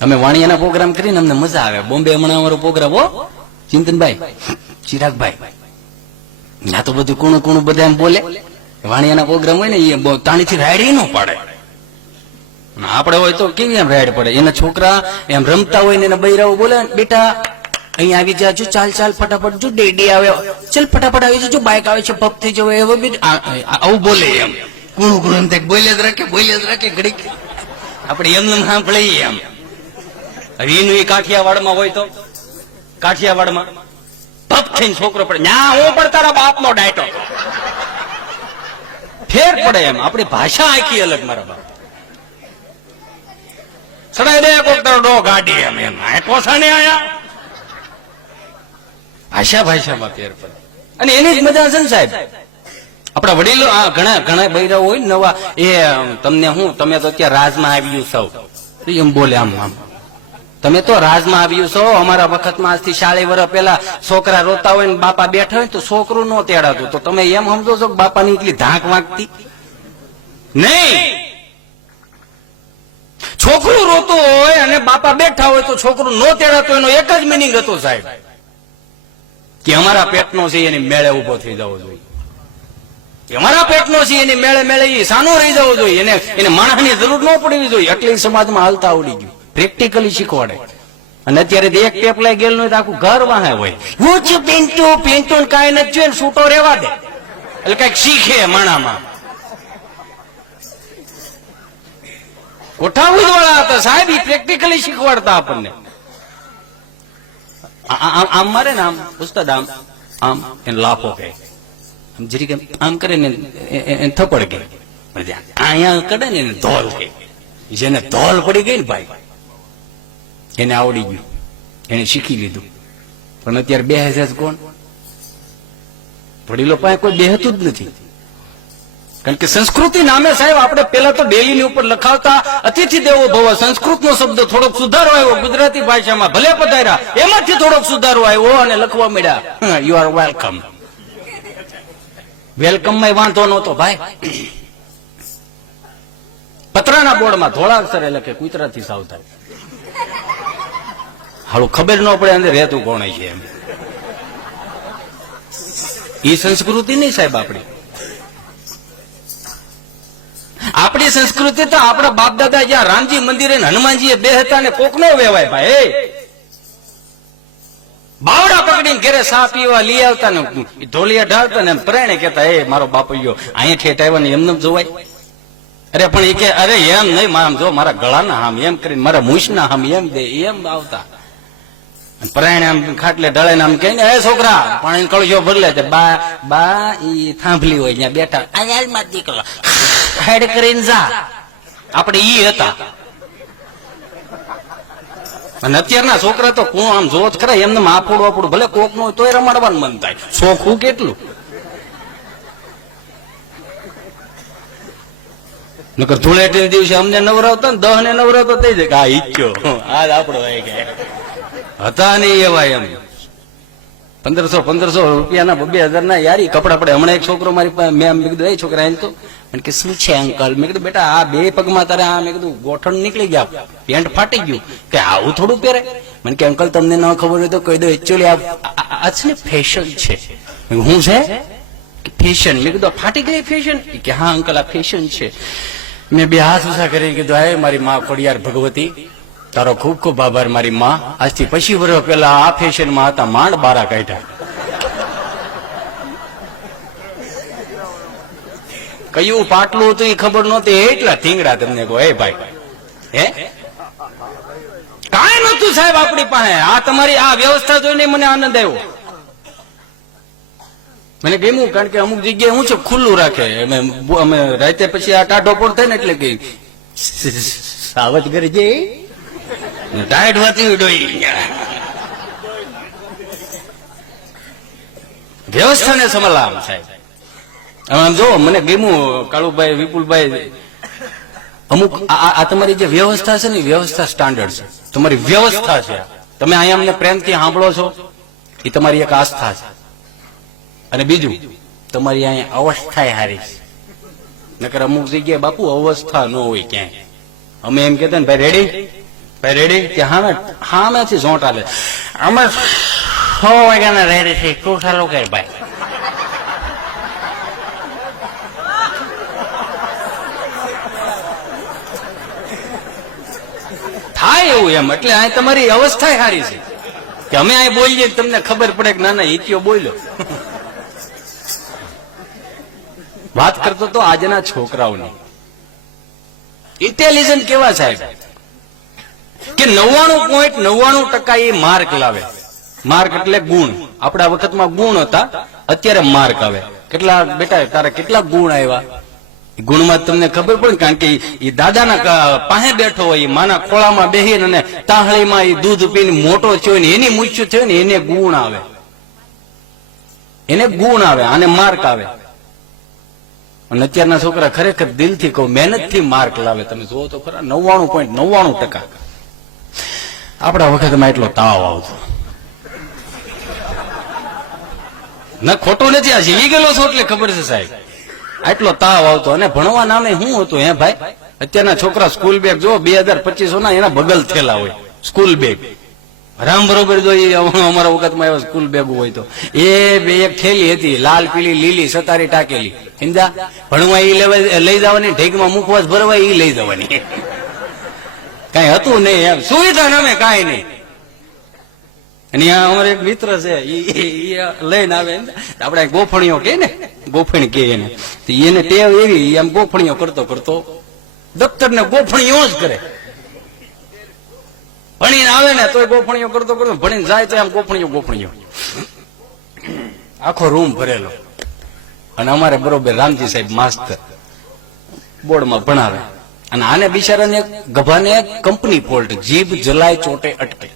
અમે વાણિયાના પ્રોગ્રામ કરીને અમને મજા આવે. બોમ્બે હમણાં અમારો પ્રોગ્રામ હો ચિંતનભાઈ, ચિરાગભાઈ, ત્યાં તો બધું કુણું કુણું બધા એમ બોલે. વાણિયાના પ્રોગ્રામ હોય ને એ તાણીથી રાયડ ન પાડે. આપડે હોય તો કેવી એમ રાયડ પડે. એના છોકરા એમ રમતા હોય ને એના બૈરાઓ બોલે, બેટા અહીંયા આવી જાજો, ચાલ ચાલ ફટાફટ, જો ડેડી આવે, ચાલ ફટાફટ આવી જજો, બાઇક આવે છે, પગ થઈ જવો, એવો આવું બોલે. એમ કુણું કુણું બોલે જ રાખે ઘડીક. આપડે એમને સાંભળીએ એમ. હવે એનું એ કાઠિયાવાડમાં હોય તો કાઠિયાવાડમાં પગ થઈને છોકરો પડે, ના હું પણ તારા બાપ નો ડાયટો, ફેર પડે એમ. આપણી ભાષા આખી અલગ. મારા બાપ સડાઈ દે કોક તારો ડો ગાડી એમ એમ પોસાને આયા. ભાષામાં ફેર પડે. અને એની જ મજા છે ને સાહેબ. આપડા વડીલો ઘણા બૈરાઓ હોય નવા, એ તમને હું, તમે તો અત્યારે રાજમાં આવ્યું સૌ એમ બોલે, આમ આમ તમે તો રાજમાં આવ્યું છો. અમારા વખતમાં આજથી 40 વર્ષ પહેલા છોકરા રોતા હોય ને બાપા બેઠા હોય તો છોકરું નો તેડાતું. તો તમે એમ સમજો છો કે બાપાની એટલી ધાક વાગતી નહીં. છોકરું રોતું હોય અને બાપા બેઠા હોય તો છોકરું નો તેડાતું, એનો એક જ મિનિંગ હતો સાહેબ, કે અમારા પેટનો છે એની મેળે ઉભો થઈ જવો જોઈએ. અમારા પેટનો છે એની મેળે મેળે એ સાનો રહી જવો જોઈએ. એને માણસની જરૂર ન પડવી જોઈએ. એટલે સમાજમાં હાલતા આવડી ગયું. પ્રેક્ટિકલી શીખવાડે. અને અત્યારે એક પેપલાય ગયેલ હોય તો આખું ઘર વાહે હોય, હું પેન્ટું કાંઈ નથી જોઈને છૂટો રહેવા દે. એટલે કઈક શીખે માણામાં. કોઠાવું વાળા હતા સાહેબ, એ પ્રેક્ટિકલી શીખવાડતા આપણને. આમ મારે ને આમ ઉસ્તાદ આમ આમ એને લાફો કહે, જરીક આમ કરે ને થપડ કે, અહીંયા કરે ને એને ધોલ કે. જેને ધોલ પડી ગઈ ને ભાઈ, એને આવડી ગયું, એને શીખી લીધું. પણ અત્યારે બેસે જ કોણ? વડીલો પાસે કોઈ બેહતું જ નથી. કારણ કે સંસ્કૃતિ નામે સાહેબ આપણે પેલા તો ડેલી ની ઉપર લખાવતા અતિથિ દેવો ભવ, સંસ્કૃત નો શબ્દ થોડોક સુધારો આવ્યો ગુજરાતી ભાષામાં, ભલે પધાર્યા, એમાંથી થોડોક સુધારો આવ્યો અને લખવા મળ્યા યુ આર વેલકમ. વેલકમ માં વાંધો નહોતો ભાઈ. પતરાના બોર્ડમાં ધોળા અક્ષરે લખે, કુતરાથી સાવધાન. હાલું ખબર ન પડે અંદર રહેતું કોણ છે એમ. એ સંસ્કૃતિ નહીં સાહેબ આપણી. આપણી સંસ્કૃતિ તો આપણા બાપ દાદા જ્યાં રામજી મંદિરે હનુમાનજી બે હતા ને કોક નો વેવાય ભાઈ. બાવડા પકડીને ઘરે સા પીવા લઈ આવતા ને ઢોલિયા ઢાળતા ને પ્રેણે કેતા, એ મારો બાપૈયો અહીંયા ઠેઠ આવ્યા ને એમને જોવાય. અરે પણ એ કે અરે એમ નહીં, આમ જો મારા ગળાના હામ એમ કરીને, મારા મૂછના હામ એમ દે, એમ આવતા. પ્રાણ આમ ખાટલે ઢળે ને આમ કે ને, એ છોકરા પાણી કળશો ભરલે. બા ઈ થાંભલી હોય ત્યાં બેઠા, આયાલમાં દીકરો હેડ કરીને જા. આપણે ઈ હતા. અને અત્યારના છોકરા તો કોણ આમ જોત ખરા, એમને આપડું ભલે કોક નું તોય રમાડવાનું મન થાય. શોખું કેટલું. નકર ધૂળેટી દિવસે અમને નવરાવતા ને 10 ને નવરાવતો થઈ જાય કે આ ઈચ્છો આજ આપડો હતા નહીં એવા. એમ 1500 રૂપિયાના 2000 ના યારી કપડા પડે. હમણાં એક છોકરો મારી પાસે, મેં મેં કીધું, એ છોકરા એને તો મને કે શું છે અંકલ? મેં કીધું બેટા આ 2 પગમાં તારે આ, મેં કીધું ગોઠણ નીકળી ગયા, પેન્ટ ફાટી ગયું, કે આવું થોડું પહેરે? મને કે અંકલ તમને ન ખબર હોય તો કહી દો, એકચ્યુઅલી આ છે ને ફેશન છે. હું છે ફેશન? મેં કીધું ફાટી ગઈ ફેશન? કે હા અંકલ આ ફેશન છે. મેં 2 હાથ ઊંચા કરીને કીધું, હે મારી માં ખોડિયાર ભગવતી, તારો ખૂબ ખૂબ આભાર મારી માં. આજથી 25 વર્ષ પહેલા આ ફેશન માં હતા, માંડ બારા કાઢ્યા. કયું પાટલું હતું એ ખબર નહોતી, એટલા થીંગડા તમને કહો. એ ભાઈ હે કાંઈ નતું સાહેબ આપણી પાસે. આ તમારી આ વ્યવસ્થા જોઈને મને આનંદ આવ્યો. મને ગમ્યું, કારણ કે અમુક જગ્યાએ હું છે ખુલ્લું રાખે. અમે રાતે પછી આ ટાઢો પોળ થાય ને એટલે કે સાવધ કરજે, ટાઈટ વાતી ડોઈ. વ્યવસ્થાને સમલામ સાહેબ. આમ જો મને ગમ્યું કાળુભાઈ, વિપુલભાઈ, અમુક આ તમારી જે વ્યવસ્થા છે ને, વ્યવસ્થા સ્ટાન્ડર્ડ છે. તમારી વ્યવસ્થા છે. તમે અહીંયા અમને પ્રેમથી સાંભળો છો, એ તમારી એક આસ્થા છે. અને બીજું, તમારી અહીંયા અવસ્થા હારી છે. નકર અમુક જગ્યાએ બાપુ અવસ્થા ન હોય ક્યાંય. અમે એમ કહેતા ને ભાઈ રેડી, ભાઈ રેડી? ત્યાં હામેથી ઝોંટ આલે, અમે 6 વાગ્યાના રેડી છે, તું ચાલુ કર ભાઈ. થાય એવું એમ. એટલે આ તમારી અવસ્થા સારી છે કે અમે અહીં બોલીએ તમને ખબર પડે કે ના ના હિતિયો બોલ્યો. વાત કરતો તો આજના છોકરાઓની ઇન્ટેલિજન્ટ કેવા સાહેબ કે 99.99% એ માર્ક લાવે. માર્ક એટલે ગુણ. આપણા વખતમાં ગુણ હતા, અત્યારે માર્ક આવે. કેટલા બેટા તારા કેટલા ગુણ આવ્યા? ગુણમાં તમને ખબર પડે, કારણ કે એ દાદાના પાસે બેઠો હોય, માના ખોળામાં બેહીને અને તાહળીમાં એ દૂધ પીને મોટો થયો ને એની મૂછ્યું થયો ને એને ગુણ આવે. એને ગુણ આવે, આને માર્ક આવે. અને અત્યારના છોકરા ખરેખર દિલથી કહું, મહેનતથી માર્ક લાવે. તમે જુઓ તો ખરા 99.99%. આપણા વખતમાં એટલો તાવ આવતો ના, ખોટું નથી. આ જીવી ગયેલો છો એટલે ખબર છે સાહેબ. આટલો તાવ આવતો. અને ભણવા નામે શું હતું હે ભાઈ? અત્યારના છોકરા સ્કૂલ બેગ જો 2025 ના એના બગલ થયેલા હોય. સ્કૂલ બેગ રામ બરોબર જોઈએ. અમારા વખતમાં એવા સ્કૂલ બેગ હોય તો એ બે એક થેલી હતી, લાલ પીળી લીલી સતારી ટાકેલી. સમજા? ભણવા એ લઈ જવાની, ઢેકમાં મુખવાસ ભરવા એ લઈ જવાની. કઈ હતું નહીં એમ, સુવિધા નામે કઈ નહીં. અને અમારે એક મિત્ર છે, લઈને આવે આપડે ગોફણીઓ કે ને, ગોફણી કે એને ટેવ એવી, એમ ગોફણીઓ કરતો કરતો દફતર ને ગોફણીઓ જ કરે. ભણીને આવે ને તો ગોફણીઓ કરતો કરતો, ભણીને જાય તો એમ ગોફણીઓ. આખો રૂમ ભરેલો. અને અમારે બરોબર રામજી સાહેબ માસ્તર બોર્ડમાં ભણાવે. અને આને બિચારાને ગભાને કંપની ફોલ્ટ, જીભ જલાય ચોટે અટકે.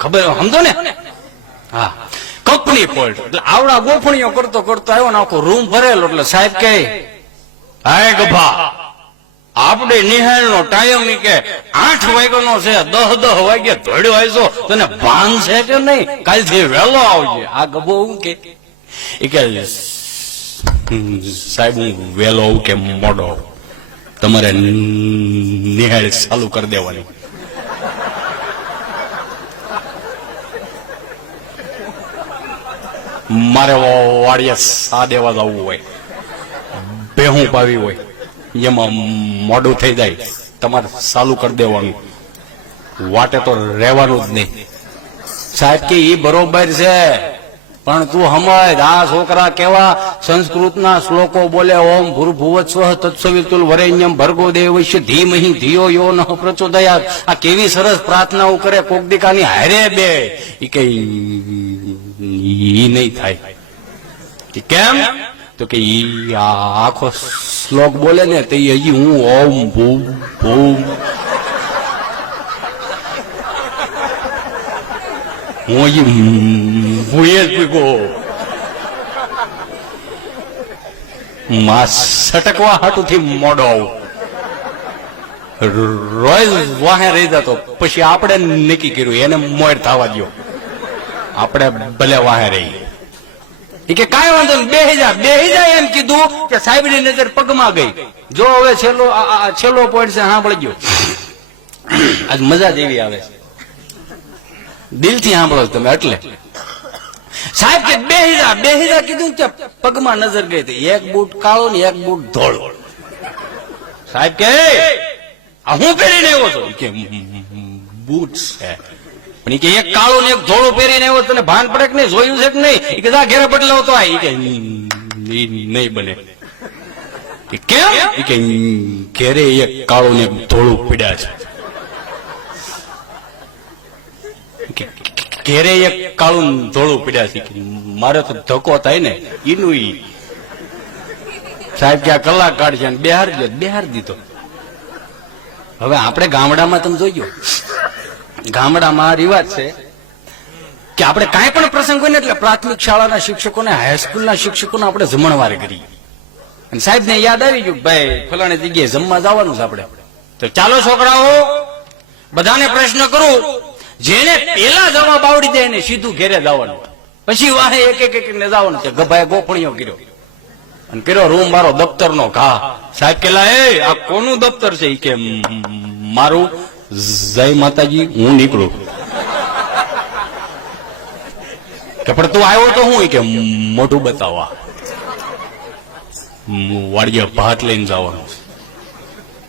ખબર સમજો ને? હા, કંપની ફોલ્ટ. એટલે આવડા ગોફણીઓ કરતો કરતો આવ્યો ને આખો રૂમ ભરેલો. એટલે સાહેબ કે, હાય ગભા, આપણે નિહાળ નો ટાઈમ ની કે 8 વાગ્યાનો છે, 10 વાગે ધોડ્યો આવ્યો, તને ભાન છે કે નહીં? કાલથી વહેલો આવજે. આ ગભો હું કે સાહેબ હું વહેલો આવું કે મોડો? તમારે નિહાળ ચાલુ કરી દેવાની. મારે વાડીએ સા દેવા જવું હોય, ભેહું પાવી હોય, એમાં મોડું થઈ જાય, તમારે ચાલુ કરી દેવાનું. વાટે તો રહેવાનું જ નહીં. સાહેબ કે એ બરોબર છે, પણ તું સમજ, આ છોકરા કેવા સંસ્કૃતના શ્લોકો બોલે, ઓમ ભૂર્ભુવત્સ્વ તત્સવિતુલ વરેણ્યમ ભર્ગો દેવસ્ય ધીમહિ ધિયો યો નઃ પ્રચોદયાત. આ કેવી સરસ પ્રાર્થનાઓ કરે, કોક દીકાની હારે બે. એ કઈ ઈ નહીં થાય. કેમ? તો કે ઈ આખો શ્લોક બોલે ને તે હજી હું ઓમ ભૂમ ભૂમ, હું હજી ભૂએ જ પીગો માં સટકવા હાટુથી મોડો આવું. રોજ વાહે રહી જતો. પછી આપણે નક્કી કર્યું એને મોડ થવા દો, આપણે ભલે વાહે રહી. કે કાંઈ વાંધો નહીં, બેહી જા એમ કીધું કે સાહેબ ની નજર પગમાં ગઈ. જો હવે છેલ્લો પોઈન્ટ છે, સાંભળી ગયો. આજ મજા જ એવી આવે છે, દિલથી સાંભળો તમે. એટલે સાહેબ કે બેહી જા કીધું કે પગમાં નજર ગઈ હતી. એક બૂટ કાળો ને એક બૂટ ધોળો. સાહેબ કે હું પહેરીને આવ્યો છું કે બૂટ છે, પણ કે એક કાળું ને એક ધોળું પહેરીને આવ્યો, તને ભાન પડે કે નહીં? જોયું છે કે નહીં? એ કે ઘેરે બદલાવ તો આ કે નહીં બને. કેમ? કે ઘેરે એક કાળું ને એક ધોળું પીડ્યા છે. ઘેરે એક કાળું ધોળું પીડ્યા છે. મારે તો ધક્કો થાય ને ઈનું ઈ. સાહેબ કે આ કલાક કાઢશે ને બેહાર દીધો. હવે આપણે ગામડામાં તમે જોઈજો, ગામડામાં રિવાજ છે કે આપણે કાંઈ પણ પ્રસંગ હોય ને એટલે પ્રાથમિક શાળાના શિક્ષકોને, હાઈસ્કૂલના શિક્ષકોને આપણે જમણવારે કરીએ. અને સાહેબ ને યાદ આવી ગયું, ભાઈ ફલાણી જગ્યાએ જમવા જવાનું છે આપણે, તો ચાલો છોકરાઓ બધાને પ્રશ્ન કરું, જેને પેલા જવાબ આવડી જાય એને સીધું ઘેરે જવાનું, પછી વાહે એક એક ને જવાનું છે. ગભાએ ગોફણીઓ કર્યો અને કર્યો રૂમ મારો દફતર નો ઘા. સાહેબ કેલા, એ આ કોનું દફતર છે? કે મારું. જય માતાજી, હું નીકળું. કે પણ તું આવ્યો તો હું કે મોઢું બતાવવા વાડીએ ભાત લઈને જવાનું.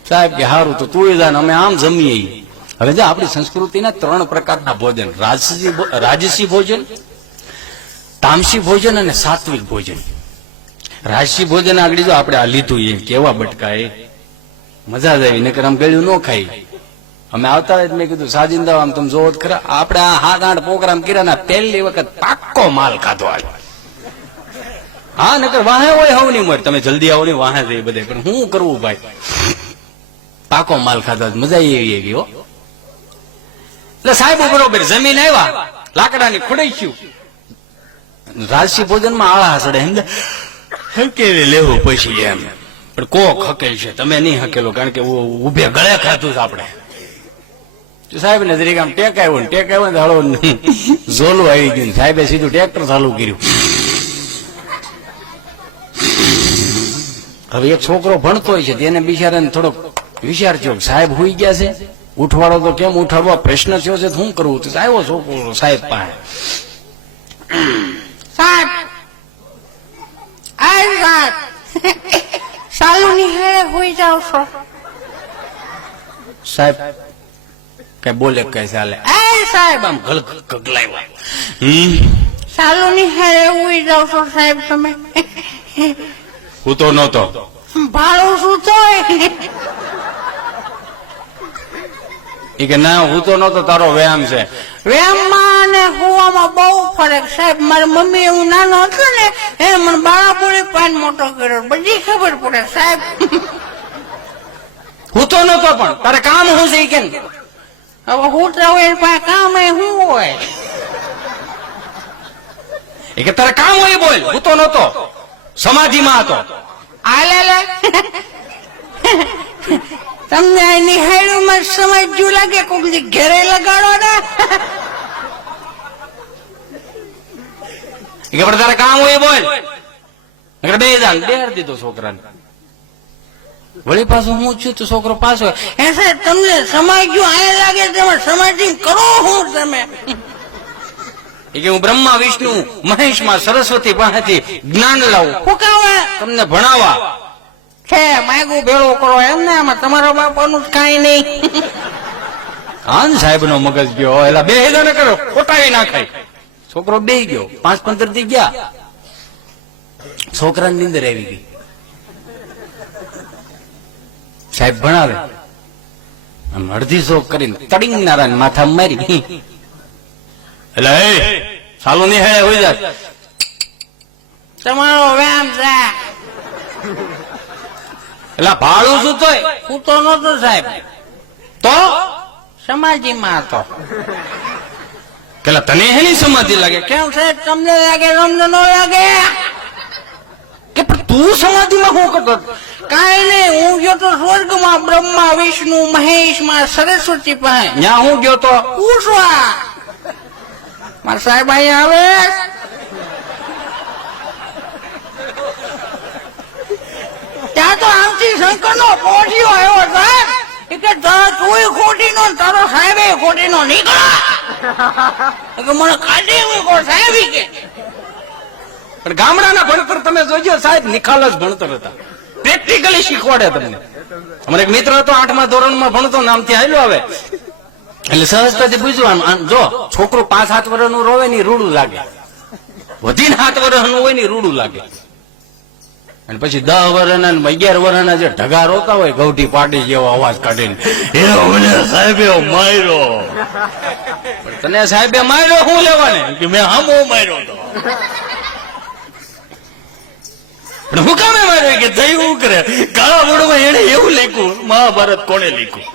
સાહેબ કે સારું તો તું જાણ, અમે આમ જમીએ. હવે જો આપણી સંસ્કૃતિના 3 પ્રકારના ભોજન, રાજસી ભોજન, તામસી ભોજન અને સાત્વિક ભોજન. રાજસી ભોજન આગળ જો આપણે આ લીધું એમ કેવા બટકાય, મજા જ આવી. નકર આમ ગળ્યું ન ખાઈ. અમે આવતા હોય મેં કીધું સાજિંદા આમ તમે જોવો ખરા, આપણે આ 7-8 પ્રોગ્રામ કર્યા, પહેલી વખત પાક્કો માલ ખાધો આવ્યો. હા, નકર વાહે હોય હવ નહીં મળે, તમે જલ્દી આવો ને વાહે જઈ બધે. પણ શું કરવું ભાઈ, પાકો માલ ખાધો, મજા એવી એવી. હો એટલે સાહેબ બરોબર જમીન આવ્યા, લાકડાની ખુડાઈ. રાજસી ભોજનમાં આળા સડે હકેલી લેવું પછી એમ. પણ કોક હકેલ છે, તમે નહીં હકેલો, કારણ કે ઉભે ગળે ખાધું છે આપણે. સાહેબ ને જરીક આમ ટેક આવ્યો ને હળો ઝોલું આવી ગયું. સાહેબે સીધું ટ્રેક્ટર ચાલુ કર્યું. હવે એક છોકરો ભણતો હોય છે, તેને બિચારાને થોડોક વિચાર થયો, સાહેબ હુઈ ગયા છે, ઉઠવાડો તો કેમ ઉઠાડવા, પ્રશ્ન થયો છે, શું કરવું? તો આવ્યો છોકરો સાહેબ પાસે. સાહેબ સાલું ની હેળે હોઈ જાવ છો. સાહેબ કઈ બોલે કઈ ચાલે. સાહેબ આમ ગગલાવ્યા. સાલું ની હેળે હોઈ જાવ છો સાહેબ તમે. હું તો નહોતો. ભાડું શું તો એ કે ના, હું તો નહોતો, તારો વ્યાયામ છે. વ્યાયામમાં અને હોવામાં બહુ ફરક સાહેબ. મારી મમ્મી એવું નાનો હતો ને એ મને બાળાપુરી પાન મોટો કર્યો, બધી ખબર પડે સાહેબ. હું તો નહોતો, પણ તારે કામ શું છે કે? હવે હું તો કામ એ શું હોય? એ કે તારે કામ હોય બોલ. હું તો નહોતો, સમાધિમાં હતો. આલે તમને નિહાળ્યું સમજ્યું લાગે, કોક ઘેરે લગાડો ને. એ કે તારે કામ હોય બોલ. બે જાણ બેહાર દીધો છોકરાને. વળી પાછું હું છું તો છોકરો પાછો. એ સાહેબ તમને સમજ્યું આ લાગે, તમે સમાધિ કરો હું તમે. એ કે હું બ્રહ્મા વિષ્ણુ મહેશ માં સરસ્વતી પાસેથી જ્ઞાન લાવું, તમને ભણાવવા છે. માગું ભેળું કરો એમ ને, આમાં તમારા બાપાનું કઈ નહીં. હા, સાહેબ નો મગજ ગયો. એલા બે ને કરો, ખોટાવી નાખાય. છોકરો બે ગયો, 5-15 થી ગયા, છોકરાની નીંદર આવી ગઈ. સાહેબ ભણાવે, આમ અડધી શોખ કરીને તડીંગનારા માથા મારી. એટલે ચાલુ નહીં હે હોય જાય. તમારો વ્યાયામ છે. એટલે ભાડું શું તોય હું તો નતો સાહેબ, તો સમાધિમાં હતો. પેલા તને એની સમાધિ લાગે? કેમ સાહેબ તમને લાગે, તમને ન લાગે? કે પણ તું સમાધિમાં શું કરતો? કઈ નહીં, હું ગયો તો સ્વર્ગમાં, બ્રહ્મા વિષ્ણુ મહેશ માં સરસ્વતી પાસે. ત્યાં હું ગયો તો પૂછવા મારા સાહેબ અહીંયા આવે. ત્યાં તો આમથી શંકર નો પોઢિયો આવ્યો સાહેબ. એ કે તું ખોટી નો, તારો સાહેબ ખોટી નો નીકળા. મને કાઢી મૂકો સાહેબ. કે પણ ગામડાના ભણતર તમે જોજો સાહેબ, નિખાલસ ભણતર હતા, પ્રેક્ટિકલી શીખવાડે તમને. અમારે એક મિત્ર હતો 8મા ધોરણમાં ભણતો, નામથી આવેલો. આવે એટલે સહજતાથી પૂછ્યું, જો છોકરો 5-7 વર્ષનું રોવે ની રૂડું લાગે, વધીને 7 વર્ષનું હોય ને રૂડું લાગે. અને પછી 10 વર્ષના 11 વર્ષના જે ઢગા રોતા હોય, ગૌઠી પાટી જેવો અવાજ કાઢીને, એનો મને સાહેબે માર્યો. તને સાહેબે માર્યો શું લેવાને? કે મેં હામો માર્યો હતો. પણ હું કામે માર્યો? કે જઈ હું કરે કાળા બોર્ડમાં એને એવું લખ્યું, મહાભારત કોને લખ્યું?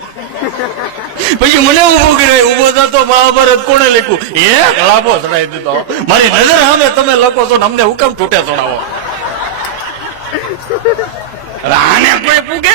પછી મને ઉભો કર્યો, ઉભો થતો, મહાભારત કોને લખ્યું? એ ગળાપો ચડાવી દીધો. મારી નજર સામે તમે લખો છો ને અમને હું કામ છૂટે ચડાવો? આને કોઈ પૂગે?